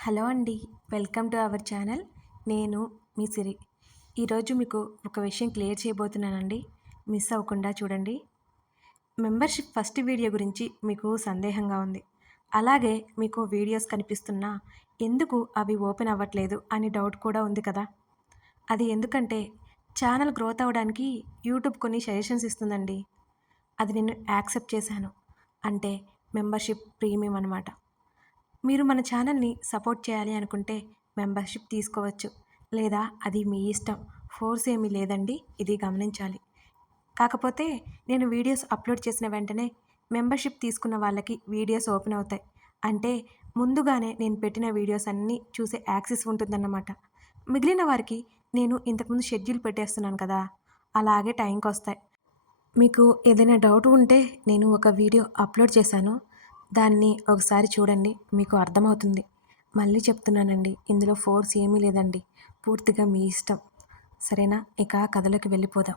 Hello అండి. Welcome to our channel. నేను మీ సిరి. ఈరోజు మీకు ఒక విషయం క్లియర్ చేయబోతున్నానండి. మిస్ అవ్వకుండా చూడండి. మెంబర్‌షిప్ ఫస్ట్ వీడియో గురించి మీకు సందేహంగా ఉంది. అలాగే మీకు వీడియోస్ కనిపిస్తున్నా ఎందుకు అవి ఓపెన్ అవ్వట్లేదు అని డౌట్ కూడా ఉంది కదా! అది ఎందుకంటే ఛానల్ గ్రోత్ అవ్వడానికి యూట్యూబ్ కొన్ని సజెషన్స్ ఇస్తుందండి. అది నేను యాక్సెప్ట్ చేశాను. అంటే మెంబర్‌షిప్ ప్రీమియం అనమాట. మీరు మన ఛానల్‌ని సపోర్ట్ చేయాలి అనుకుంటే మెంబర్‌షిప్ తీసుకోవచ్చు. లేదా అది మీ ఇష్టం. ఫోర్స్ ఏమీ లేదండి. ఇది గమనించాలి. కాకపోతే నేను వీడియోస్ అప్‌లోడ్ చేసిన వెంటనే మెంబర్‌షిప్ తీసుకున్న వాళ్ళకి వీడియోస్ ఓపెన్ అవుతాయి. అంటే ముందుగానే నేను పెట్టిన వీడియోస్ అన్నీ చూసే యాక్సెస్ ఉంటుందన్నమాట. మిగిలిన వారికి నేను ఇంతకుముందు షెడ్యూల్ పెట్టేస్తున్నాను కదా! అలాగే టైంకొస్తాయి. మీకు ఏదైనా డౌట్ ఉంటే నేను ఒక వీడియో అప్లోడ్ చేశాను. దాన్ని ఒకసారి చూడండి. మీకు అర్థమవుతుంది. మళ్ళీ చెప్తున్నానండి. ఇందులో ఫోర్స్ ఏమీ లేదండి. పూర్తిగా మీ ఇష్టం. సరేనా? ఇక కథలోకి వెళ్ళిపోదాం.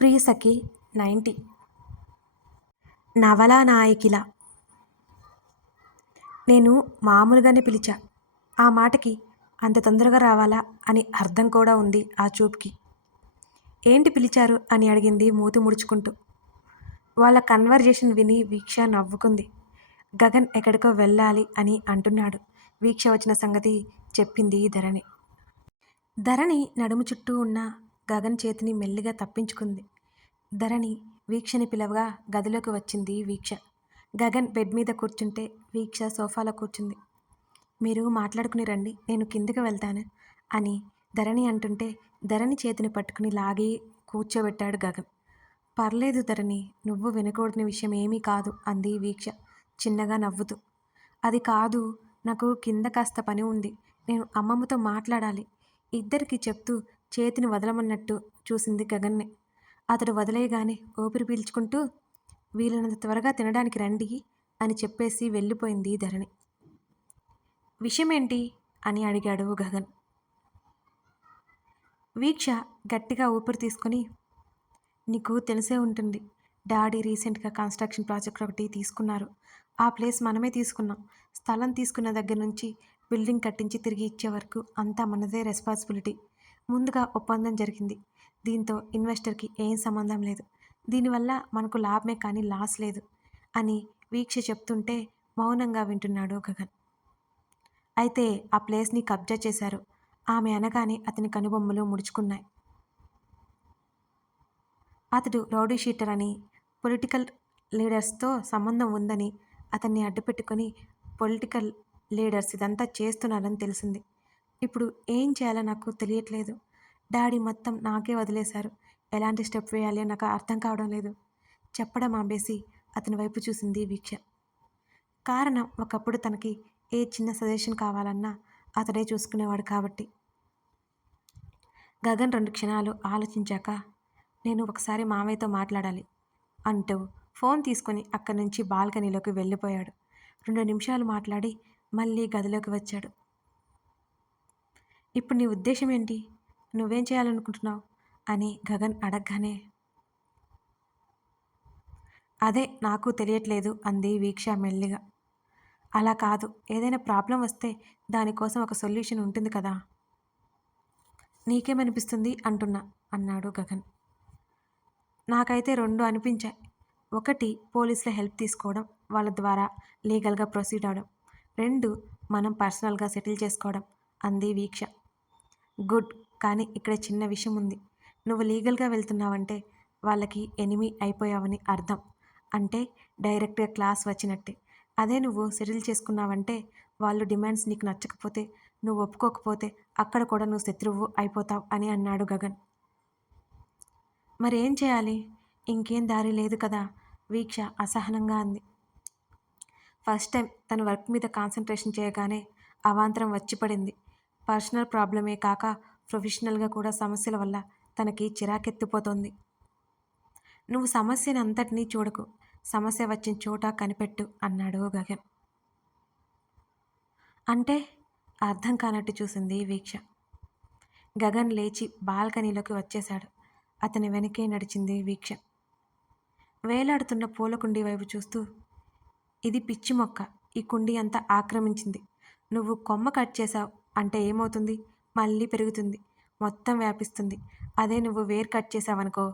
ప్రియసఖి 90 నవలా నాయకిలా నేను మామూలుగానే పిలిచా. ఆ మాటకి అంత తొందరగా రావాలా అని అర్థం కూడా ఉంది ఆ చూపుకి. ఏంటి పిలిచారు అని అడిగింది మూతి ముడుచుకుంటూ. వాళ్ళ కన్వర్జేషన్ విని వీక్ష నవ్వుకుంది. గగన్ ఎక్కడికో వెళ్ళాలి అని అంటున్నాడు. వీక్ష వచ్చిన సంగతి చెప్పింది ధరణి. ధరణి నడుము చుట్టూ ఉన్న గగన్ చేతిని మెల్లిగా తప్పించుకుంది. ధరణి వీక్షని పిలవగా గదిలోకి వచ్చింది వీక్ష. గగన్ బెడ్ మీద కూర్చుంటే వీక్ష సోఫాలో కూర్చుంది. మీరు మాట్లాడుకుని రండి, నేను కిందికి వెళ్తాను అని ధరణి అంటుంటే ధరణి చేతిని పట్టుకుని లాగి కూర్చోబెట్టాడు గగన్. పర్లేదు ధరణి, నువ్వు వినకూడని విషయం ఏమీ కాదు అంది వీక్ష చిన్నగా నవ్వుతూ. అది కాదు, నాకు కింద కాస్త పని ఉంది. నేను అమ్మమ్మతో మాట్లాడాలి. ఇద్దరికి చెప్తూ చేతిని వదలమన్నట్టు చూసింది గగన్ని. అతడు వదిలేయగానే ఊపిరి పీల్చుకుంటూ వీలైనంత త్వరగా తినడానికి రండి అని చెప్పేసి వెళ్ళిపోయింది ధరణి. విషయమేంటి అని అడిగాడు గగన్. వీక్ష గట్టిగా ఊపిరి తీసుకొని, నీకు తెలిసే ఉంటుంది, డాడీ రీసెంట్గా కన్స్ట్రక్షన్ ప్రాజెక్ట్ ఒకటి తీసుకున్నారు. ఆ ప్లేస్ మనమే తీసుకున్నాం. స్థలం తీసుకున్న దగ్గర నుంచి బిల్డింగ్ కట్టించి తిరిగి ఇచ్చే వరకు అంతా మనదే రెస్పాన్సిబిలిటీ. ముందుగా ఒప్పందం జరిగింది. దీంతో ఇన్వెస్టర్కి ఏం సంబంధం లేదు. దీనివల్ల మనకు లాభమే కానీ లాస్ లేదు అని వీక్ష చెప్తుంటే మౌనంగా వింటున్నాడు గగన్. అయితే ఆ ప్లేస్ని కబ్జా చేశారు. ఆమె అనగానే అతని కనుబొమ్మలు ముడుచుకున్నాయి. అతడు రౌడీ షీటర్ అని, పొలిటికల్ లీడర్స్తో సంబంధం ఉందని అతన్ని అడ్డుపెట్టుకొని పొలిటికల్ లీడర్స్ ఇదంతా చేస్తున్నారని తెలిసింది. ఇప్పుడు ఏం చేయాలో నాకు తెలియట్లేదు. డాడీ మొత్తం నాకే వదిలేశారు. ఎలాంటి స్టెప్ వేయాలో నాకు అర్థం కావడం లేదు. చెప్పడం ఆపేసి అతని వైపు చూసింది వీక్ష. కారణం, ఒకప్పుడు తనకి ఏ చిన్న సజెషన్ కావాలన్నా అతడే చూసుకునేవాడు కాబట్టి. గగన్ 2 క్షణాలు ఆలోచించాక, నేను ఒకసారి మామయ్యతో మాట్లాడాలి అంటూ ఫోన్ తీసుకొని అక్కడి నుంచి బాల్కనీలోకి వెళ్ళిపోయాడు. 2 నిమిషాలు మాట్లాడి మళ్ళీ గదిలోకి వచ్చాడు. ఇప్పుడు నీ ఉద్దేశం ఏంటి? నువ్వేం చేయాలనుకుంటున్నావు అని గగన్ అడగగానే, అదే నాకు తెలియట్లేదు అంది వీక్ష మెల్లిగా. అలా కాదు, ఏదైనా ప్రాబ్లం వస్తే దానికోసం ఒక సొల్యూషన్ ఉంటుంది కదా. నీకేమనిపిస్తుంది అంటున్నా అన్నాడు గగన్. నాకైతే 2 అనిపించాయి. ఒకటి, పోలీసుల హెల్ప్ తీసుకోవడం, వాళ్ళ ద్వారా లీగల్గా ప్రొసీడ్ అవడం. 2, మనం పర్సనల్గా సెటిల్ చేసుకోవడం అంది వీక్ష. గుడ్, కానీ ఇక్కడ చిన్న విషయం ఉంది. నువ్వు లీగల్గా వెళ్తున్నావంటే వాళ్ళకి ఎనిమీ అయిపోయావని అర్థం. అంటే డైరెక్ట్గా క్లాస్ వచ్చినట్టే. అదే నువ్వు సెటిల్ చేసుకున్నావంటే వాళ్ళు డిమాండ్స్ నీకు నచ్చకపోతే, నువ్వు ఒప్పుకోకపోతే అక్కడ కూడా నువ్వు శత్రువు అయిపోతావు అని అన్నాడు గగన్. మరేం చేయాలి? ఇంకేం దారి లేదు కదా, వీక్ష అసహనంగా అంది. ఫస్ట్ టైం తన వర్క్ మీద కాన్సన్ట్రేషన్ చేయగానే అవాంతరం వచ్చి పడింది. పర్సనల్ ప్రాబ్లమే కాక ప్రొఫెషనల్గా కూడా సమస్యల వల్ల తనకి చిరాకెత్తిపోతోంది. నువ్వు సమస్యని అంతటినీ చూడకు, సమస్య వచ్చిన చోట కనిపెట్టు అన్నాడు గగన్. అంటే అర్థం కానట్టు చూసింది వీక్ష. గగన్ లేచి బాల్కనీలోకి వచ్చేశాడు. అతని వెనకే నడిచింది వీక్ష. వేలాడుతున్న పూల కుండీ వైపు చూస్తూ, ఇది పిచ్చి మొక్క, ఈ కుండీ అంతా ఆక్రమించింది. నువ్వు కొమ్మ కట్ చేసావు అంటే ఏమవుతుంది? మళ్ళీ పెరుగుతుంది, మొత్తం వ్యాపిస్తుంది. అదే నువ్వు వేరు కట్ చేసావనుకో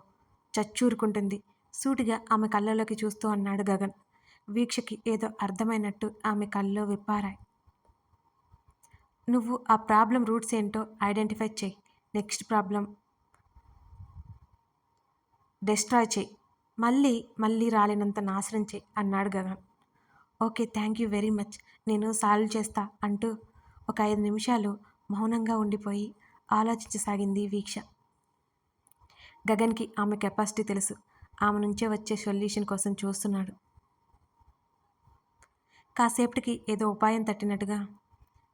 చచ్చూరుకుంటుంది. సూటిగా ఆమె కళ్ళలోకి చూస్తూ అన్నాడు గగన్. వీక్షకి ఏదో అర్థమైనట్టు ఆమె కళ్ళు విప్పారాయి. నువ్వు ఆ ప్రాబ్లం రూట్స్ ఏంటో ఐడెంటిఫై చేయి. నెక్స్ట్ ప్రాబ్లం డెస్ట్రాయ్ చేయి. మళ్ళీ మళ్ళీ రాలేనంత నాశనం చేయి అన్నాడు Gagan. Okay, thank you very much, నేను సాల్వ్ చేస్తా అంటూ ఒక 5 నిమిషాలు మౌనంగా ఉండిపోయి ఆలోచించసాగింది వీక్ష. గగన్కి ఆమె కెపాసిటీ తెలుసు. ఆమె నుంచే వచ్చే సొల్యూషన్ కోసం చూస్తున్నాడు. కాసేపటికి ఏదో ఉపాయం తట్టినట్టుగా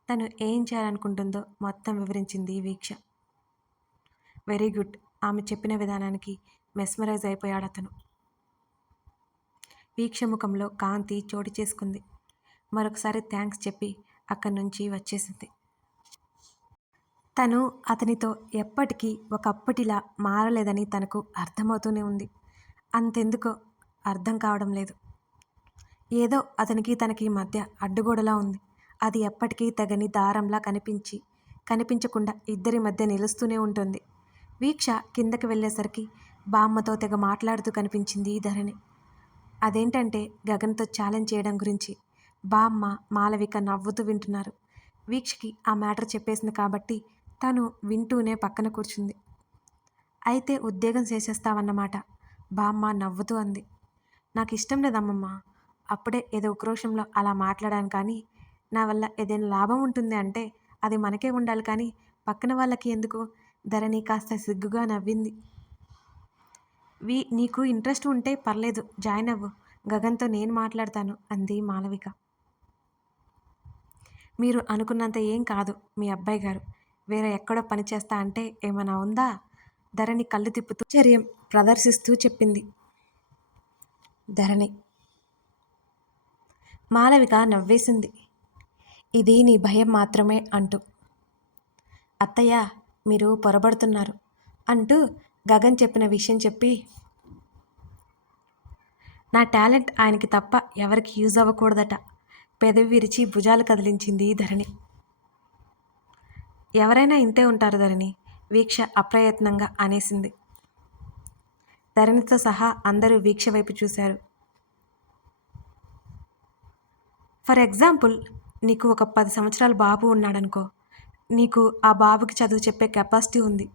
తను ఏం చేయాలనుకుంటుందో మొత్తం వివరించింది వీక్ష. వెరీ గుడ్, ఆమె చెప్పిన విధానానికి మెస్మరైజ్ అయిపోయాడు అతను. వీక్ష ముఖంలో కాంతి చోటు చేసుకుంది. మరొకసారి థ్యాంక్స్ చెప్పి అక్కడి నుంచి వచ్చేసింది. తను అతనితో ఎప్పటికీ ఒకప్పటిలా మారలేదని తనకు అర్థమవుతూనే ఉంది. అంతెందుకో అర్థం కావడం లేదు. ఏదో అతనికి తనకి మధ్య అడ్డుగోడలా ఉంది. అది ఎప్పటికీ తెగని దారంలా కనిపించకుండా ఇద్దరి మధ్య నిలుస్తూనే ఉంటుంది. వీక్ష కిందకి వెళ్ళేసరికి బామ్మతో తెగ మాట్లాడుతూ కనిపించింది ధరణి. అదేంటంటే గగన్తో ఛాలెంజ్ చేయడం గురించి. బామ్మ, మాలవిక నవ్వుతూ వింటున్నారు. వీక్షకి ఆ మ్యాటర్ చెప్పేసింది కాబట్టి తను వింటూనే పక్కన కూర్చుంది. అయితే ఉద్యోగం చేసేస్తావన్నమాట, బామ్మ నవ్వుతూ అంది. నాకు ఇష్టం లేదమ్మమ్మ, అప్పుడే ఏదో ఉక్రోషంలో అలా మాట్లాడాను. కానీ నా వల్ల ఏదైనా లాభం ఉంటుంది అంటే అది మనకే ఉండాలి, కానీ పక్కన వాళ్ళకి ఎందుకు? ధరణి కాస్త సిగ్గుగా నవ్వింది. నీకు ఇంట్రెస్ట్ ఉంటే పర్లేదు, జాయిన్ అవ్వు, గగన్తో నేను మాట్లాడతాను అంది మాలవిక. మీరు అనుకున్నంత ఏం కాదు మీ అబ్బాయి గారు, వేరే ఎక్కడో పని చేస్తా అంటే ఏమైనా ఉందా? ధరణి కళ్ళు తిప్పుతూ చర్యం ప్రదర్శిస్తూ చెప్పింది. ధరణి. మాలవిక నవ్వేసింది. ఇది నీ భయం మాత్రమే అంటూ. అత్తయ్య, మీరు పొరబడుతున్నారు అంటూ గగన్ చెప్పిన విషయం చెప్పి, నా టాలెంట్ ఆయనకి తప్ప ఎవరికి యూజ్ అవ్వకూడదట పెదవి విరిచి భుజాలు కదిలించింది ధరణి. ఎవరైనా ఇంతే ఉంటారు ధరణి, వీక్ష అప్రయత్నంగా అనేసింది. ధరణితో సహా అందరూ వీక్ష వైపు చూశారు. ఫర్ ఎగ్జాంపుల్, నీకు ఒక 10 సంవత్సరాల బాబు ఉన్నాడనుకో. నీకు ఆ బాబుకి చదువు చెప్పే కెపాసిటీ ఉంది.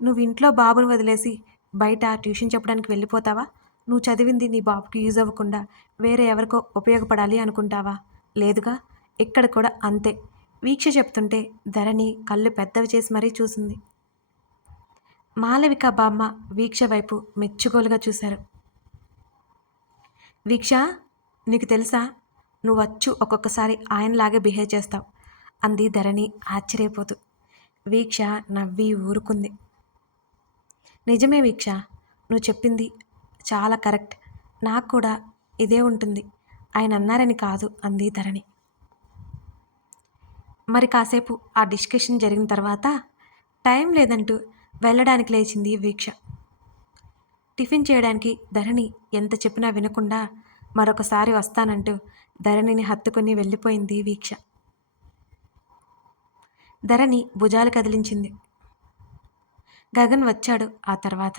నువ్వు ఇంట్లో బాబును వదిలేసి బయట ట్యూషన్ చెప్పడానికి వెళ్ళిపోతావా? నువ్వు చదివింది నీ బాబుకి యూజ్ అవ్వకుండా వేరే ఎవరికో ఉపయోగపడాలి అనుకుంటావా? లేదుగా. ఇక్కడ కూడా అంతే. వీక్ష చెప్తుంటే ధరణి కళ్ళు పెద్దవి చేసి మరీ చూసింది. మాలవిక, బామ్మ వీక్ష వైపు మెచ్చుకోలుగా చూశారు. వీక్ష, నీకు తెలుసా, నువ్వచ్చు ఒక్కొక్కసారి ఆయనలాగే బిహేవ్ చేస్తావు అంది ధరణి ఆశ్చర్యపోతూ. వీక్ష నవ్వి ఊరుకుంది. నిజమే వీక్ష, నువ్వు చెప్పింది చాలా కరెక్ట్, నాకు కూడా ఇదే ఉంటుంది, ఆయన అన్నారని కాదు అంది ధరణి. మరి కాసేపు ఆ డిస్కషన్ జరిగిన తర్వాత టైం లేదంటూ వెళ్ళడానికి లేచింది వీక్ష. టిఫిన్ చేయడానికి ధరణి ఎంత చెప్పినా వినకుండా మరొకసారి వస్తానంటూ ధరణిని హత్తుకుని వెళ్ళిపోయింది వీక్ష. ధరణి భుజాలు కదిలించింది. గగన్ వచ్చాడు ఆ తర్వాత.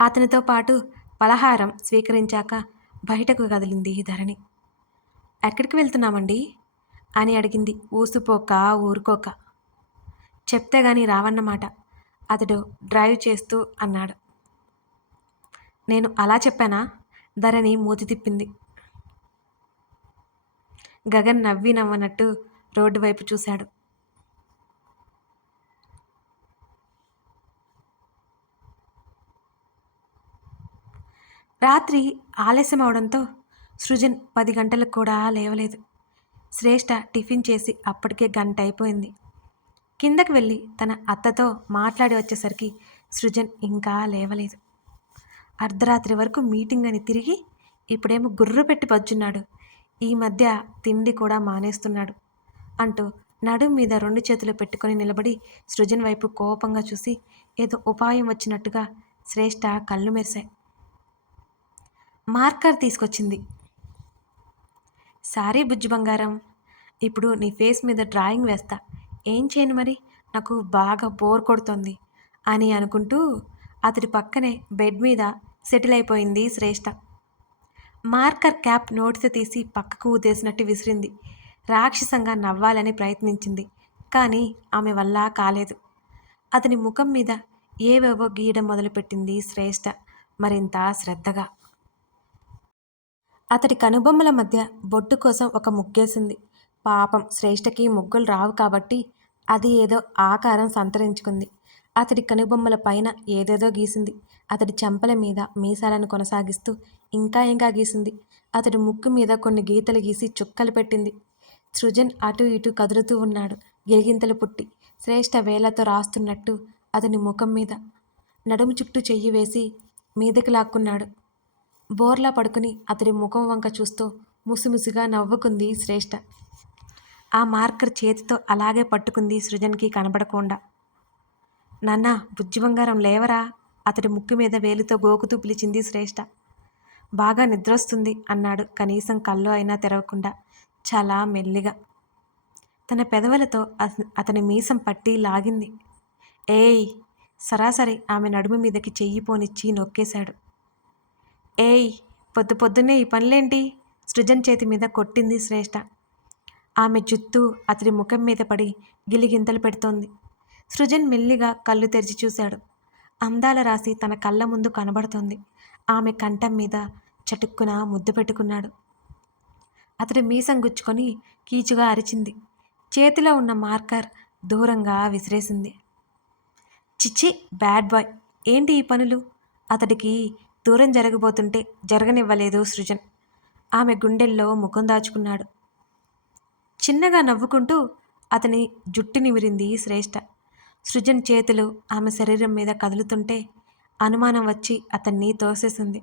అతనితో పాటు పలహారం స్వీకరించాక బయటకు కదిలింది ధరణి. ఎక్కడికి వెళ్తున్నామండి అని అడిగింది ఊసుపోక ఊరుకోక. చెప్తే గాని రావన్నమాట, అతడు డ్రైవ్ చేస్తూ అన్నాడు. నేను అలా చెప్పానా? ధరణి మూతి తిప్పింది. గగన్ నవ్వనట్టు రోడ్డు వైపు చూశాడు. రాత్రి ఆలస్యం అవడంతో సృజన్ 10 గంటలకు కూడా లేవలేదు. శ్రేష్ఠ టిఫిన్ చేసి అప్పటికే గంట అయిపోయింది. కిందకి వెళ్ళి తన అత్తతో మాట్లాడి వచ్చేసరికి సృజన్ ఇంకా లేవలేదు. అర్ధరాత్రి వరకు మీటింగ్ అని తిరిగి ఇప్పుడేమో గుర్రు పెట్టి పజ్జున్నాడు. ఈ మధ్య తిండి కూడా మానేస్తున్నాడు అంటూ నడుం మీద 2 చేతులు పెట్టుకొని నిలబడి సృజన్ వైపు కోపంగా చూసి ఏదో ఉపాయం వచ్చినట్టుగా శ్రేష్ఠ కళ్ళు మెరిశాయి. మార్కర్ తీసుకొచ్చింది. సారీ బుజ్జి బంగారం, ఇప్పుడు నీ ఫేస్ మీద డ్రాయింగ్ వేస్తా. ఏం చేయను మరి? నాకు బాగా బోర్ కొడుతోంది అని అనుకుంటూ అతడి పక్కనే బెడ్ మీద సెటిల్ అయిపోయింది శ్రేష్ఠ. మార్కర్ క్యాప్ నోటితో తీసి పక్కకు ఊదేసినట్టు విసిరింది. రాక్షసంగా నవ్వాలని ప్రయత్నించింది. కానీ ఆమె వల్ల కాలేదు. అతని ముఖం మీద ఏవేవో గీయడం మొదలుపెట్టింది శ్రేష్ఠ మరింత శ్రద్ధగా. అతడి కనుబొమ్మల మధ్య బొట్టు కోసం ఒక ముగ్గేసింది. పాపం శ్రేష్ఠకి ముగ్గులు రావు కాబట్టి అది ఏదో ఆకారం సంతరించుకుంది. అతడి కనుబొమ్మల పైన ఏదేదో గీసింది. అతడి చెంపల మీద మీసాలను కొనసాగిస్తూ ఇంకా ఇంకా గీసింది. అతడి ముక్కు మీద కొన్ని గీతలు గీసి చుక్కలు పెట్టింది. సృజన్ అటు ఇటు కదులుతూ ఉన్నాడు, గిలిగింతలు పుట్టి. శ్రేష్ఠ వేళ్లతో రాస్తున్నట్టు అతని ముఖం మీద నడుము చుట్టూ చెయ్యి వేసి మీదకి లాక్కున్నాడు. బోర్లా పడుకుని అతడి ముఖం వంక చూస్తూ ముసిముసిగా నవ్వుకుంది శ్రేష్ఠ. ఆ మార్కర్ చేతితో అలాగే పట్టుకుంది సృజన్కి కనబడకుండా. నాన్న, బుజ్జి బంగారం లేవరా? అతడి ముక్కు మీద వేలితో గోకుతూ పిలిచింది శ్రేష్ఠ. బాగా నిద్రొస్తుంది అన్నాడు కనీసం కళ్ళు అయినా తెరవకుండా, చాలా మెల్లిగా. తన పెదవులతో అతని మీసం పట్టి లాగింది. ఏయ్! సరాసరి ఆమె నడుము మీదకి చెయ్యి పోనిచ్చి నొక్కేశాడు. ఏయ్! పొద్దు పొద్దున్నే ఈ పనులేంటి? సృజన్ చేతి మీద కొట్టింది శ్రేష్ఠ. ఆమె జుత్తు అతడి ముఖం మీద పడి గిలిగింతలు పెడుతోంది. సృజన్ మెల్లిగా కళ్ళు తెరిచి చూశాడు. అందాల రాశి తన కళ్ళ ముందు కనబడుతోంది. ఆమె కంఠం మీద చటుక్కున ముద్దు పెట్టుకున్నాడు. అతడి మీసం గుచ్చుకొని కీచుగా అరిచింది. చేతిలో ఉన్న మార్కర్ దూరంగా విసిరేసింది. చిచ్చి, బ్యాడ్ బాయ్! ఏంటి ఈ పనులు? అతడికి దూరం జరగబోతుంటే జరగనివ్వలేదు సృజన్. ఆమె గుండెల్లో ముఖం దాచుకున్నాడు. చిన్నగా నవ్వుకుంటూ అతని జుట్టు నిమిరింది శ్రేష్ఠ. సృజన్ చేతులు ఆమె శరీరం మీద కదులుతుంటే అనుమానం వచ్చి అతన్ని తోసేసింది.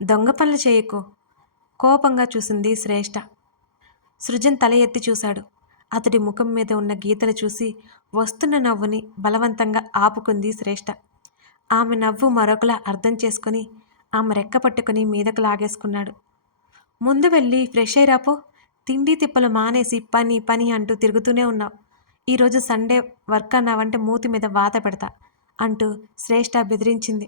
దొంగ పనులు చేయకు, కోపంగా చూసింది శ్రేష్ఠ. సృజన్ తల ఎత్తి చూశాడు. అతడి ముఖం మీద ఉన్న గీతలు చూసి వస్తున్న నవ్వుని బలవంతంగా ఆపుకుంది శ్రేష్ఠ. ఆమె నవ్వు మరొకలా అర్థం చేసుకుని ఆమె రెక్క పట్టుకుని మీదకు లాగేసుకున్నాడు. ముందు వెళ్ళి ఫ్రెష్ అయ్యిరాపో. తిండి తిప్పలు మానేసి పని పని అంటూ తిరుగుతూనే ఉన్నావు. ఈరోజు సండే వర్క్ అన్నావంటే మూతి మీద వాత పెడతా అంటూ శ్రేష్ఠ బెదిరించింది.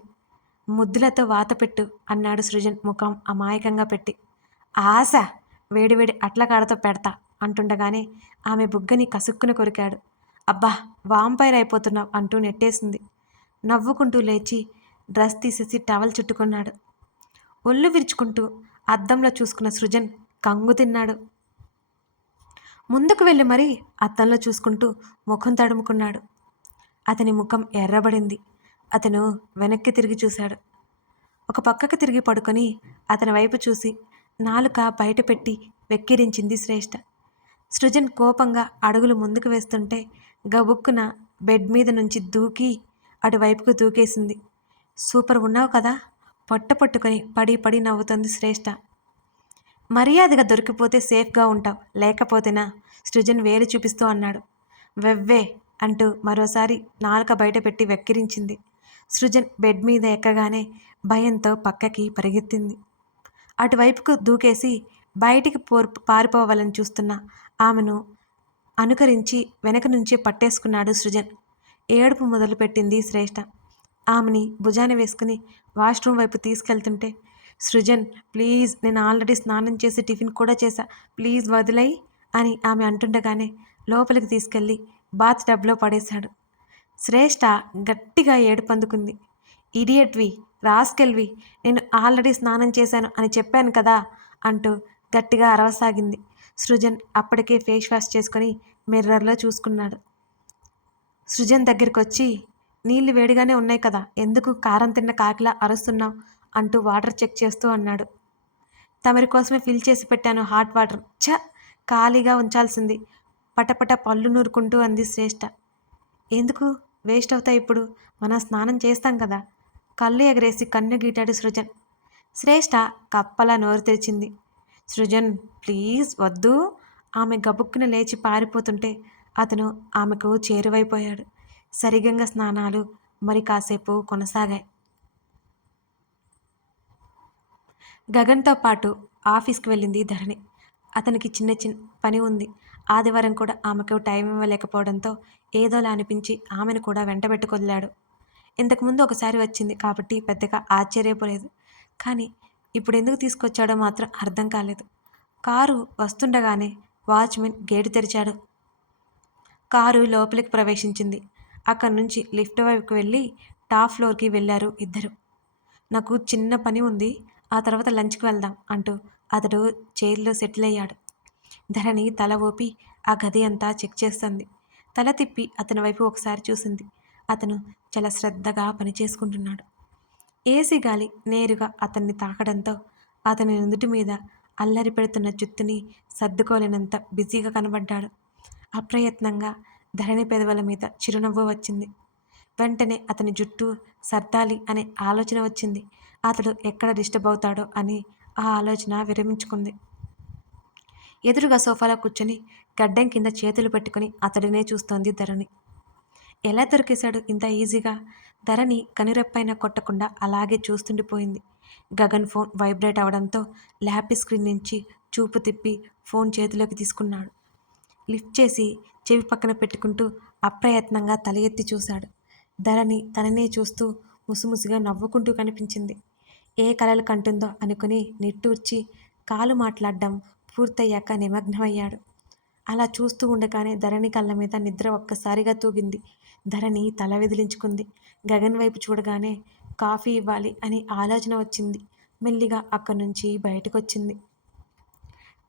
ముద్దులతో వాత పెట్టు అన్నాడు సృజన్ ముఖం అమాయకంగా పెట్టి. ఆశ వేడివేడి అట్లకాడతో పెడతా అంటుండగానే ఆమె బుగ్గని కసుక్కున కొరికాడు. అబ్బా, వాంపైర్ అయిపోతున్నావు అంటూ నెట్టేసింది. నవ్వుకుంటూ లేచి డ్రెస్ తీసేసి టవల్ చుట్టుకున్నాడు. ఒళ్ళు విరుచుకుంటూ అద్దంలో చూసుకున్న సృజన్ కంగు తిన్నాడు. ముందుకు వెళ్ళి మరీ అద్దంలో చూసుకుంటూ ముఖం తడుముకున్నాడు. అతని ముఖం ఎర్రబడింది. అతను వెనక్కి తిరిగి చూశాడు. ఒక పక్కకు తిరిగి పడుకొని అతని వైపు చూసి నాలుక బయట పెట్టి వెక్కిరించింది శ్రేష్ఠ. సృజన్ కోపంగా అడుగులు ముందుకు వేస్తుంటే గబుక్కున బెడ్ మీద నుంచి దూకి అటువైపుకు దూకేసింది. సూపర్ ఉన్నావు కదా? పొట్ట పట్టుకొని పడి పడి నవ్వుతుంది శ్రేష్ఠ. మర్యాదగా దొరికిపోతే సేఫ్గా ఉంటావు, లేకపోతేనా? సృజన్ వేలు చూపిస్తూ అన్నాడు. వెవ్వే అంటూ మరోసారి నాలుక బయట పెట్టి వెక్కిరించింది. సృజన్ బెడ్ మీద ఎక్కగానే భయంతో పక్కకి పరిగెత్తింది. అటువైపుకు దూకేసి బయటికి పారిపోవాలని చూస్తున్న ఆమెను అనుకరించి వెనక నుంచి పట్టేసుకున్నాడు సృజన్. ఏడుపు మొదలుపెట్టింది శ్రేష్ఠ. ఆమెని భుజాన వేసుకుని వాష్రూమ్ వైపు తీసుకెళ్తుంటే, సృజన్ ప్లీజ్, నేను ఆల్రెడీ స్నానం చేసి టిఫిన్ కూడా చేశా, ప్లీజ్ వదిలేయి అని ఆమె అంటుండగానే లోపలికి తీసుకెళ్ళి బాత్ టబ్లో పడేశాడు. శ్రేష్ఠ గట్టిగా ఏడుపందుకుంది. ఇడియట్వి, రాస్కెల్వి, నేను ఆల్రెడీ స్నానం చేశాను అని చెప్పాను కదా అంటూ గట్టిగా అరవసాగింది. సృజన్ అప్పటికే ఫేస్ వాష్ చేసుకొని మిర్రర్లో చూసుకున్నాడు. సృజన్ దగ్గరికి వచ్చి, నీళ్లు వేడిగానే ఉన్నాయి కదా, ఎందుకు కారం తిన్న కాకిలా అరుస్తున్నావు అంటూ వాటర్ చెక్ చేస్తూ అన్నాడు. తమరి కోసమే ఫిల్ చేసి పెట్టాను హాట్ వాటర్. ఖాళీగా ఉంచాల్సింది, పటపట పళ్ళు నూరుకుంటూ అంది శ్రేష్ఠ. ఎందుకు వేస్ట్ అవుతాయి, ఇప్పుడు మనం స్నానం చేస్తాం కదా. కళ్ళు ఎగరేసి కన్ను గీటాడు సృజన్. శ్రేష్ఠ కప్పలా నోరు తెరిచింది. సృజన్ ప్లీజ్ వద్దు. ఆమె గబుక్కున లేచి పారిపోతుంటే అతను ఆమెకు చేరువైపోయాడు. సరిగంగా స్నానాలు మరి కాసేపు కొనసాగాయి. గగన్తో పాటు ఆఫీస్కి వెళ్ళింది ధరణి. అతనికి చిన్న చిన్న పని ఉంది. ఆదివారం కూడా ఆమెకు టైం ఇవ్వలేకపోవడంతో ఏదోలా అనిపించి ఆమెను కూడా వెంటబెట్టుకొదిలాడు. ఇంతకుముందు ఒకసారి వచ్చింది కాబట్టి పెద్దగా ఆశ్చర్యపోలేదు. కానీ ఇప్పుడెందుకు తీసుకొచ్చాడో మాత్రం అర్థం కాలేదు. కారు వస్తుండగానే వాచ్‌మెన్ గేటు తెరిచాడు. కారు లోపలికి ప్రవేశించింది. అక్కడి నుంచి లిఫ్ట్ వైపుకి వెళ్ళి టాప్ ఫ్లోర్‌కి వెళ్లారు ఇద్దరు. నాకు చిన్న పని ఉంది. ఆ తర్వాత లంచ్‌కి వెళ్దాం అంటూ అతడు చైర్‌లో సెటిల్ అయ్యాడు. ధరణి తల ఊపి ఆ గది అంతా చెక్ చేస్తుంది. తల తిప్పి అతని వైపు ఒకసారి చూసింది. అతను చాలా శ్రద్ధగా పని చేసుకుంటున్నాడు. ఏసీ గాలి నేరుగా అతన్ని తాకడంతో అతని నుదుటి మీద అల్లరి పెడుతున్న జుత్తుని సర్దుకోలేనంత బిజీగా కనబడ్డాడు. అప్రయత్నంగా ధరణి పెదవుల మీద చిరునవ్వు వచ్చింది. వెంటనే అతని జుట్టు సర్దాలి అనే ఆలోచన వచ్చింది. అతడు ఎక్కడ డిస్టర్బ్ అవుతాడో అని ఆ ఆలోచన విరమించుకుంది. ఎదురుగా సోఫాలో కూర్చొని గడ్డం కింద చేతులు పెట్టుకుని అతడినే చూస్తోంది ధరణి. ఎలా దొరికేశాడు ఇంత ఈజీగా? ధరణి కనురెప్పైనా కొట్టకుండా అలాగే చూస్తుండిపోయింది. గగన్ ఫోన్ వైబ్రేట్ అవడంతో ల్యాపీ స్క్రీన్ నుంచి చూపు తిప్పి ఫోన్ చేతిలోకి తీసుకున్నాడు. లిఫ్ట్ చేసి చెవి పక్కన పెట్టుకుంటూ అప్రయత్నంగా తల ఎత్తి చూశాడు. ధరణి తననే చూస్తూ ముసిముసిగా నవ్వుకుంటూ కనిపించింది. ఏ కలలు కంటుందో అనుకుని నిట్టూర్చి కాలు మాట్లాడడం పూర్తయ్యాక నిమగ్నమయ్యాడు. అలా చూస్తూ ఉండగానే ధరణి కళ్ళ మీద నిద్ర ఒక్కసారిగా తూగింది. ధరణి తల విదిలించుకుంది. గగన్ వైపు చూడగానే కాఫీ ఇవ్వాలి అని ఆలోచన వచ్చింది. మెల్లిగా అక్కడి నుంచి బయటకొచ్చింది.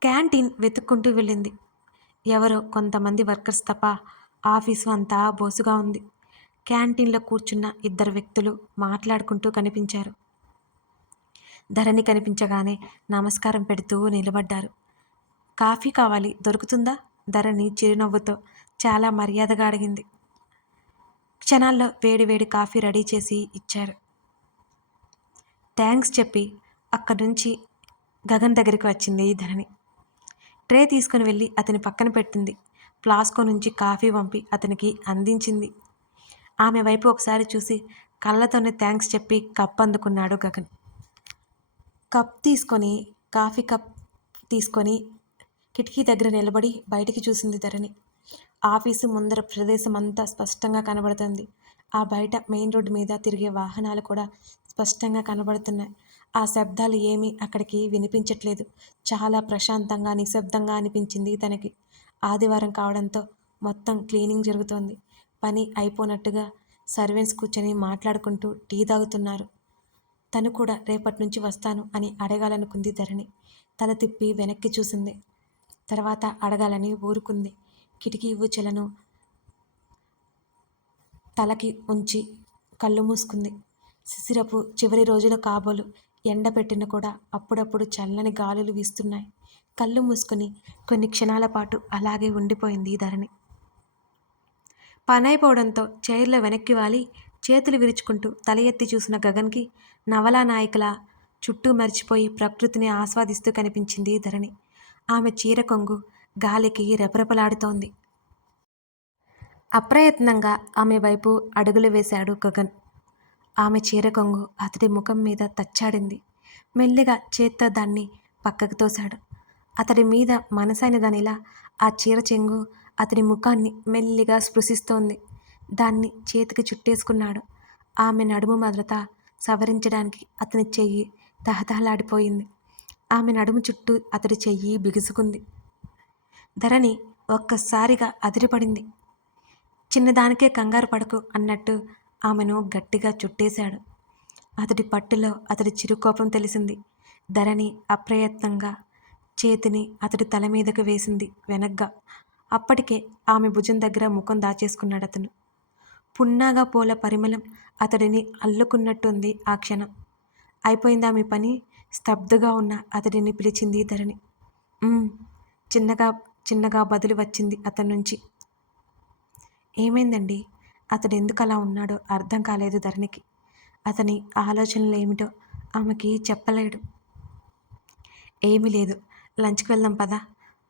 క్యాంటీన్ వెతుక్కుంటూ వెళ్ళింది. ఎవరో కొంతమంది వర్కర్స్ తప్ప ఆఫీసు అంతా బోసుగా ఉంది. క్యాంటీన్లో కూర్చున్న ఇద్దరు వ్యక్తులు మాట్లాడుకుంటూ కనిపించారు. ధరణి కనిపించగానే నమస్కారం పెడుతూ నిలబడ్డారు. కాఫీ కావాలి, దొరుకుతుందా? ధరణి చిరునవ్వుతో చాలా మర్యాదగా అడిగింది. క్షణాల్లో వేడి వేడి కాఫీ రెడీ చేసి ఇచ్చారు. థ్యాంక్స్ చెప్పి అక్కడి నుంచి గగన్ దగ్గరికి వచ్చింది ధరణి. ట్రే తీసుకుని వెళ్ళి అతని పక్కన పెట్టింది. ఫ్లాస్కో నుంచి కాఫీ పంపి అతనికి అందించింది. ఆమె వైపు ఒకసారి చూసి కళ్ళతోనే థ్యాంక్స్ చెప్పి కప్ అందుకున్నాడు గగన్. కాఫీ కప్ తీసుకొని కిటికీ దగ్గర నిలబడి బయటికి చూసింది ధరణి. ఆఫీసు ముందర ప్రదేశం అంతా స్పష్టంగా కనబడుతుంది. ఆ బయట మెయిన్ రోడ్డు మీద తిరిగే వాహనాలు కూడా స్పష్టంగా కనబడుతున్నాయి. ఆ శబ్దాలు ఏమీ అక్కడికి వినిపించట్లేదు. చాలా ప్రశాంతంగా నిశ్శబ్దంగా అనిపించింది తనకి. ఆదివారం కావడంతో మొత్తం క్లీనింగ్ జరుగుతోంది. పని అయిపోనట్టుగా సర్వెంట్స్ కూర్చొని మాట్లాడుకుంటూ టీ తాగుతున్నారు. తను కూడా రేపటి నుంచి వస్తాను అని అడగాలనుకుంది ధరణి. తల తిప్పి వెనక్కి చూసింది. తర్వాత అడగాలని ఊరుకుంది. కిటికీ ఊచలను తలకి ఉంచి కళ్ళు మూసుకుంది. శిశిరపు చివరి రోజుల కాబోలు ఎండ పెట్టిన కూడా అప్పుడప్పుడు చల్లని గాలులు వీస్తున్నాయి. కళ్ళు మూసుకొని కొన్ని క్షణాల పాటు అలాగే ఉండిపోయింది ధరణి. పనైపోవడంతో చైర్లో వెనక్కి వాలి చేతులు విరుచుకుంటూ తల ఎత్తి చూసిన గగన్కి నవలా నాయకులా చుట్టూ మరిచిపోయి ప్రకృతిని ఆస్వాదిస్తూ కనిపించింది ధరణి. ఆమె చీర కొంగు గాలికి రెపరెపలాడుతోంది. అప్రయత్నంగా ఆమె వైపు అడుగులు వేశాడు గగన్. ఆమె చీర కొంగు అతడి ముఖం మీద తచ్చాడింది. మెల్లిగా చేత్తో దాన్ని పక్కకు తోశాడు. అతడి మీద మనసైన దానిలా ఆ చీర చెంగు అతడి ముఖాన్ని మెల్లిగా స్పృశిస్తోంది. దాన్ని చేతికి చుట్టేసుకున్నాడు. ఆమె నడుము భద్రత సవరించడానికి అతని చెయ్యి తహతహలాడిపోయింది. ఆమె నడుము చుట్టూ అతడి చెయ్యి బిగుసుకుంది. ధరణి ఒక్కసారిగా అదిరిపడింది. చిన్నదానికే కంగారు పడకు అన్నట్టు ఆమెను గట్టిగా చుట్టేశాడు. అతడి పట్టులో అతడి చిరుకోపం తెలిసింది. ధరణి అప్రయత్నంగా చేతిని అతడి తల మీదకు వేసింది వెనగ్గా. అప్పటికే ఆమె భుజం దగ్గర ముఖం దాచేసుకున్నాడు అతను. పున్నాగా పూల పరిమళం అతడిని అల్లుకున్నట్టుంది ఆ క్షణం. అయిపోయిందా మీ పని? స్తబ్దుగా ఉన్న అతడిని పిలిచింది ధరణి. చిన్నగా చిన్నగా బదులు వచ్చింది అతని నుంచి. ఏమైందండి? అతడు ఎందుకు అలా ఉన్నాడో అర్థం కాలేదు ధరణికి. అతని ఆలోచనలు ఏమిటో ఆమెకి చెప్పలేడు. ఏమీ లేదు, లంచ్కి వెళ్దాం పదా.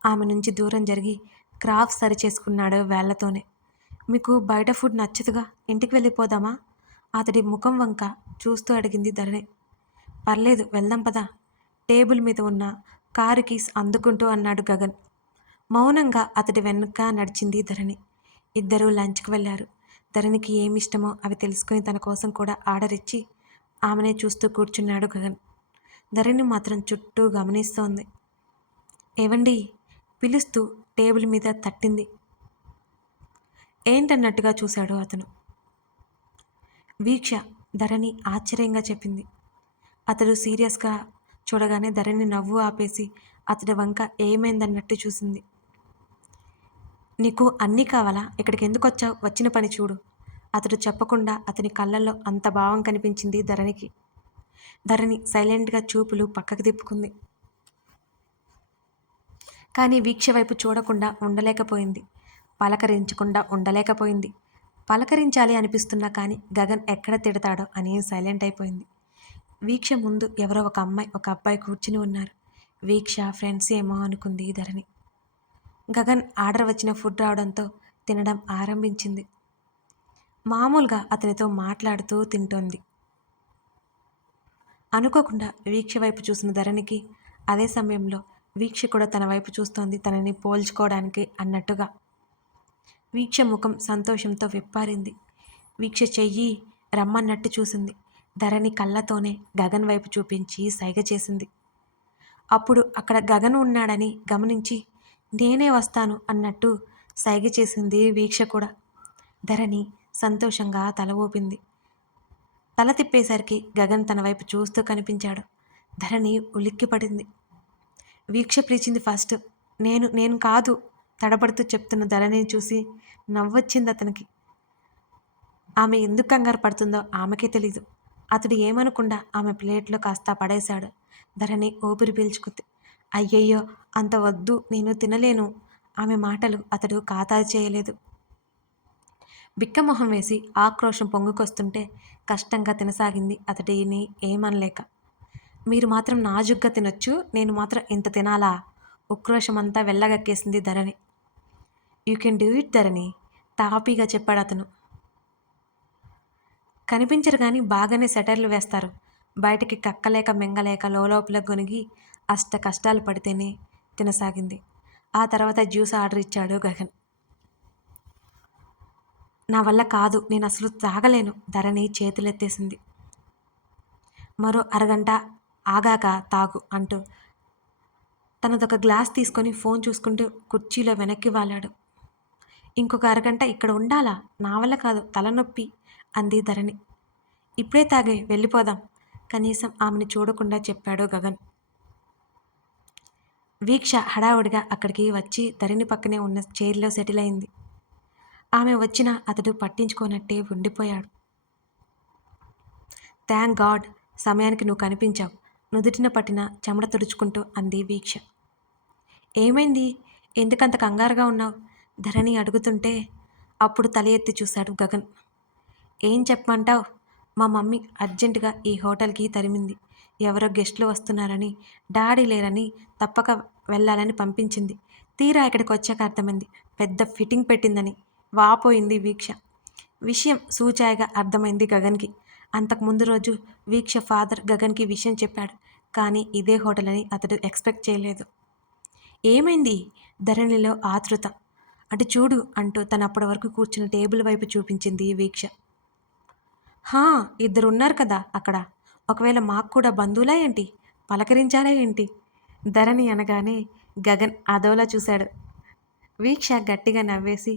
ఆమె నుంచి దూరం జరిగి క్రాఫ్ సరి చేసుకున్నాడు వేళ్లతోనే. మీకు బయట ఫుడ్ నచ్చదుగా, ఇంటికి వెళ్ళిపోదామా? అతడి ముఖం వంక చూస్తూ అడిగింది ధరణి. పర్లేదు, వెళ్దాం పదా. టేబుల్ మీద ఉన్న కారు కీస్ అందుకుంటూ అన్నాడు గగన్. మౌనంగా అతడి వెనుక నడిచింది ధరణి. ఇద్దరూ లంచ్కి వెళ్ళారు. ధరణికి ఏమిష్టమో అవి తెలుసుకుని తన కోసం కూడా ఆర్డర్ ఇచ్చి ఆమెనే చూస్తూ కూర్చున్నాడు గగన్. ధరణి మాత్రం చుట్టూ గమనిస్తోంది. ఏవండి పిలుస్తూ టేబుల్ మీద తట్టింది. ఏంటన్నట్టుగా చూశాడు అతను. వీక్ష, ధరణి ఆశ్చర్యంగా చెప్పింది. అతడు సీరియస్గా చూడగానే ధరణి నవ్వు ఆపేసి అతడి వంక ఏమైందన్నట్టు చూసింది. నీకు అన్నీ కావాలా? ఇక్కడికి ఎందుకు వచ్చావు? వచ్చిన పని చూడు. అతడు చెప్పకుండా అతని కళ్ళల్లో అంత భావం కనిపించింది ధరణికి. ధరణి సైలెంట్గా చూపులు పక్కకు తిప్పుకుంది. కానీ వీక్ష వైపు చూడకుండా ఉండలేకపోయింది. పలకరించకుండా ఉండలేకపోయింది. పలకరించాలి అనిపిస్తున్నా కానీ గగన్ ఎక్కడ తిడతాడో అని సైలెంట్ అయిపోయింది. వీక్ష ముందు ఎవరో ఒక అమ్మాయి ఒక అబ్బాయి కూర్చుని ఉన్నారు. వీక్ష ఫ్రెండ్స్ ఏమో అనుకుంది ధరణి. గగన్ ఆర్డర్ వచ్చిన ఫుడ్ రావడంతో తినడం ఆరంభించింది. మామూలుగా అతనితో మాట్లాడుతూ తింటోంది. అనుకోకుండా వీక్ష వైపు చూసిన ధరణికి అదే సమయంలో వీక్ష కూడా తన వైపు చూస్తోంది, తనని పోల్చుకోవడానికి అన్నట్టుగా. వీక్ష ముఖం సంతోషంతో విప్పారింది. వీక్ష చెయ్యి రమ్మన్నట్టు చూసింది. ధరణి కళ్ళతోనే గగన్ వైపు చూపించి సైగ చేసింది. అప్పుడు అక్కడ గగన్ ఉన్నాడని గమనించి నేనే వస్తాను అన్నట్టు సైగ చేసింది వీక్ష కూడా. ధరణి సంతోషంగా తల ఊపింది. తల తిప్పేసరికి గగన్ తన వైపు చూస్తూ కనిపించాడు. ధరణి ఉలిక్కిపడింది. వీక్ష పిలిచింది ఫస్ట్. నేను నేను కాదు తడబడుతూ చెప్తున్న ధరణిని చూసి నవ్వొచ్చింది అతనికి. ఆమె ఎందుకు కంగారు పడుతుందో ఆమెకే తెలీదు. అతడు ఏమనకుండా ఆమె ప్లేట్లో కాస్త పడేశాడు. ధరణి ఊపిరి పీల్చుకుంది. అయ్యయ్యో అంత వద్దు, నేను తినలేను. ఆమె మాటలు అతడు ఖాతరు చేయలేదు. బిక్కమొహం వేసి ఆక్రోశం పొంగుకొస్తుంటే కష్టంగా తినసాగింది అతడిని ఏమనలేక. మీరు మాత్రం నాజుగ్గా తినొచ్చు, నేను మాత్రం ఇంత తినాలా? ఉక్రోషమంతా వెళ్ళగక్కేసింది ధరణి. యూ కెన్ డూ ఇట్ ధరణి, తాపీగా చెప్పాడు అతను. కనిపించరు కానీ బాగానే సెటైర్లు వేస్తారు. బయటికి కక్కలేక మింగలేక లోపల గొనిగి అష్ట కష్టాలు పడితేనే తినసాగింది. ఆ తర్వాత జ్యూస్ ఆర్డర్ ఇచ్చాడు గగన్. నా వల్ల కాదు, నేను అసలు తాగలేను. ధరణి చేతులెత్తేసింది. మరో అరగంట ఆగాక తాగు అంటూ తనదొక గ్లాస్ తీసుకొని ఫోన్ చూసుకుంటూ కుర్చీలో వెనక్కి వాలాడు. ఇంకొక అరగంట ఇక్కడ ఉండాలా? నా వల్ల కాదు, తలనొప్పి అంది ధరణి. ఇప్పుడే తాగే వెళ్ళిపోదాం, కనీసం ఆమెను చూడకుండా చెప్పాడు గగన్. వీక్ష హడావుడిగా అక్కడికి వచ్చి ధరణి పక్కనే ఉన్న చైర్లో సెటిల్ అయింది. ఆమె వచ్చినా అతడు పట్టించుకోనట్టే ఉండిపోయాడు. థ్యాంక్ గాడ్, సమయానికి నువ్వు కనిపించావు, నుదుటిన పట్టిన చెమట తుడుచుకుంటూ అంది వీక్ష. ఏమైంది? ఎందుకంత కంగారుగా ఉన్నావు? ధరణి అడుగుతుంటే అప్పుడు తల ఎత్తి చూశాడు గగన్. ఏం చెప్పమంటావు? మా మమ్మీ అర్జెంటుగా ఈ హోటల్కి తరిమింది. ఎవరో గెస్టులు వస్తున్నారని, డాడీ లేరని, తప్పక వెళ్ళాలని పంపించింది. తీరా ఇక్కడికి వచ్చాక అర్థమైంది పెద్ద ఫిట్టింగ్ పెట్టిందని. వాపోయింది వీక్ష. విషయం సూచాయిగా అర్థమైంది గగన్కి. అంతకుముందు రోజు వీక్ష ఫాదర్ గగన్కి విషయం చెప్పాడు. కానీ ఇదే హోటల్ అని అతడు ఎక్స్పెక్ట్ చేయలేదు. ఏమైంది? ధరణిలో ఆతృత. అటు చూడు అంటూ తను అప్పటి వరకు కూర్చున్న టేబుల్ వైపు చూపించింది వీక్ష. హా, ఇద్దరు ఉన్నారు కదా అక్కడ. ఒకవేళ మాకు కూడా బంధువులా ఏంటి? పలకరించాలా ఏంటి? ధరణి అనగానే గగన్ అదోలా చూశాడు. వీక్ష గట్టిగా నవ్వేసి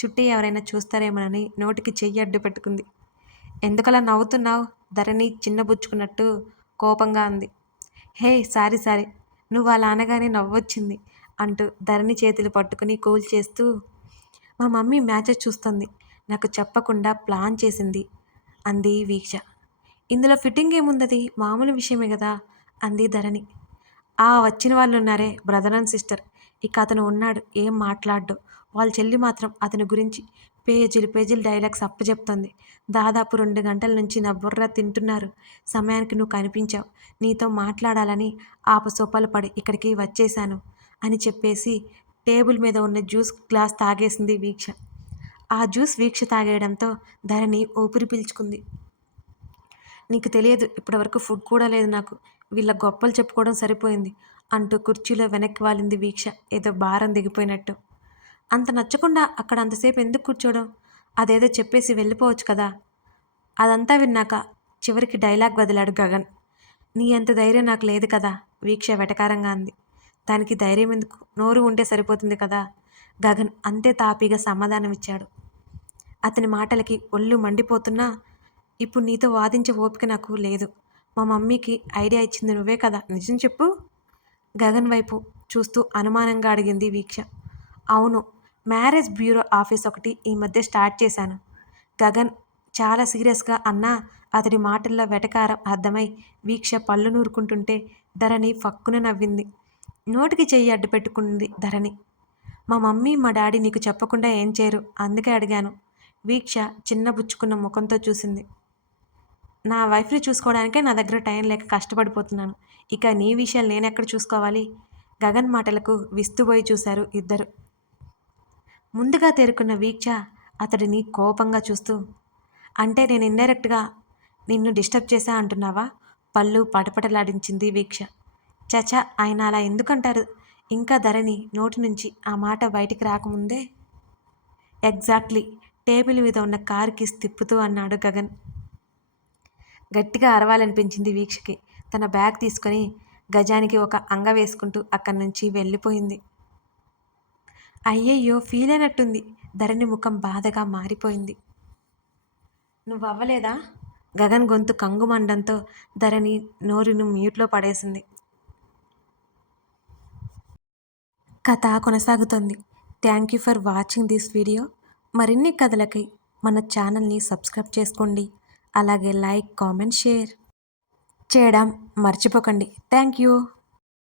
చుట్టూ ఎవరైనా చూస్తారేమోనని నోటికి చెయ్యి అడ్డు పెట్టుకుంది. ఎందుకలా నవ్వుతున్నావు? ధరణి చిన్నబుచ్చుకున్నట్టు కోపంగా అంది. హే సారీ సారీ, నువ్వు అలా అనగానే నవ్వొచ్చింది అంటూ ధరణి చేతులు పట్టుకుని కూల్ చేస్తూ, మా మమ్మీ మ్యాచెస్ చూస్తుంది, నాకు చెప్పకుండా ప్లాన్ చేసింది అంది వీక్ష. ఇందులో ఫిట్టింగ్ ఏముందది, మామూలు విషయమే కదా అంది ధరణి. ఆ వచ్చిన వాళ్ళు ఉన్నారే బ్రదర్ అండ్ సిస్టర్, ఇక అతను ఉన్నాడు ఏం మాట్లాడ్డు. వాళ్ళ చెల్లి మాత్రం అతని గురించి పేజీలు పేజీలు డైలాగ్స్ అప్పచెప్తోంది. దాదాపు 2 గంటల నుంచి నా బుర్ర తింటున్నారు. సమయానికి నువ్వు కనిపించావు, నీతో మాట్లాడాలని ఆపసోపాలు పడి ఇక్కడికి వచ్చేశాను అని చెప్పేసి టేబుల్ మీద ఉన్న జ్యూస్ గ్లాస్ తాగేసింది వీక్ష. ఆ జ్యూస్ వీక్ష తాగేయడంతో ధరణి ఊపిరి పీల్చుకుంది. నీకు తెలియదు, ఇప్పటివరకు ఫుడ్ కూడా లేదు నాకు. వీళ్ళ గొప్పలు చెప్పుకోవడం సరిపోయింది అంటూ కుర్చీలో వెనక్కి వాలింది వీక్ష ఏదో భారం దిగిపోయినట్టు. అంత నచ్చకుండా అక్కడ అంతసేపు ఎందుకు కూర్చోవడం? అదేదో చెప్పేసి వెళ్ళిపోవచ్చు కదా! అదంతా విన్నాక చివరికి డైలాగ్ వదిలాడు గగన్. నీ అంత ధైర్యం నాకు లేదు కదా! వీక్ష వెటకారంగా అంది. దానికి ధైర్యం ఎందుకు? నోరు ఉంటే సరిపోతుంది కదా! గగన్ అంతే తాపీగా సమాధానమిచ్చాడు. అతని మాటలకి ఒళ్ళు మండిపోతున్నా, ఇప్పుడు నీతో వాదించే ఓపిక నాకు లేదు. మా మమ్మీకి ఐడియా ఇచ్చింది నువ్వే కదా! నిజం చెప్పు? గగన్ వైపు చూస్తూ అనుమానంగా అడిగింది వీక్ష. అవును, మ్యారేజ్ బ్యూరో ఆఫీస్ ఒకటి ఈ మధ్య స్టార్ట్ చేశాను. గగన్ చాలా సీరియస్గా అన్నా అతడి మాటల్లో వెటకారం అర్థమై వీక్ష పళ్ళు నూరుకుంటుంటే ధరణి ఫక్కున నవ్వింది. నోటికి చెయ్యి అడ్డు పెట్టుకుంది ధరణి. మా మమ్మీ మా డాడీ నీకు చెప్పకుండా ఏం చేయరు, అందుకే అడిగాను. వీక్ష చిన్నబుచ్చుకున్న ముఖంతో చూసింది. నా వైఫ్ని చూసుకోవడానికే నా దగ్గర టైం లేక కష్టపడిపోతున్నాను. ఇక నీ విషయాలు నేనెక్కడ చూసుకోవాలి? గగన్ మాటలకు విస్తుపోయి చూశారు ఇద్దరు. ముందుగా తేరుకున్న వీక్ష అతడిని కోపంగా చూస్తూ, అంటే నేను ఇండైరెక్ట్గా నిన్ను డిస్టర్బ్ చేశా అంటున్నావా? పళ్ళు పటపటలాడించింది వీక్ష. చచా, ఆయన అలా ఎందుకంటారు? ఇంకా ధరణి నోటి నుంచి ఆ మాట బయటికి రాకముందే ఎగ్జాక్ట్లీ టేబుల్ మీద ఉన్న కారు కీస్ తిప్పుతూ అన్నాడు గగన్. గట్టిగా అరవాలనిపించింది వీక్షకి. తన బ్యాగ్ తీసుకొని గజానికి ఒక అంగ వేసుకుంటూ అక్కడి నుంచి వెళ్ళిపోయింది. అయ్యయ్యో, ఫీల్ అయినట్టుంది. ధరణి ముఖం బాధగా మారిపోయింది. నువ్వవ్వలేదా? గగన్ గొంతు కంగుమండంతో ధరణి నోరును మ్యూట్లో పడేసింది. కథ కొనసాగుతుంది. Thank you for watching this video. మరిన్ని కథలకి మన ఛానల్ని సబ్స్క్రైబ్ చేసుకోండి. అలాగే లైక్, కామెంట్, షేర్ చేయడం మర్చిపోకండి. Thank you.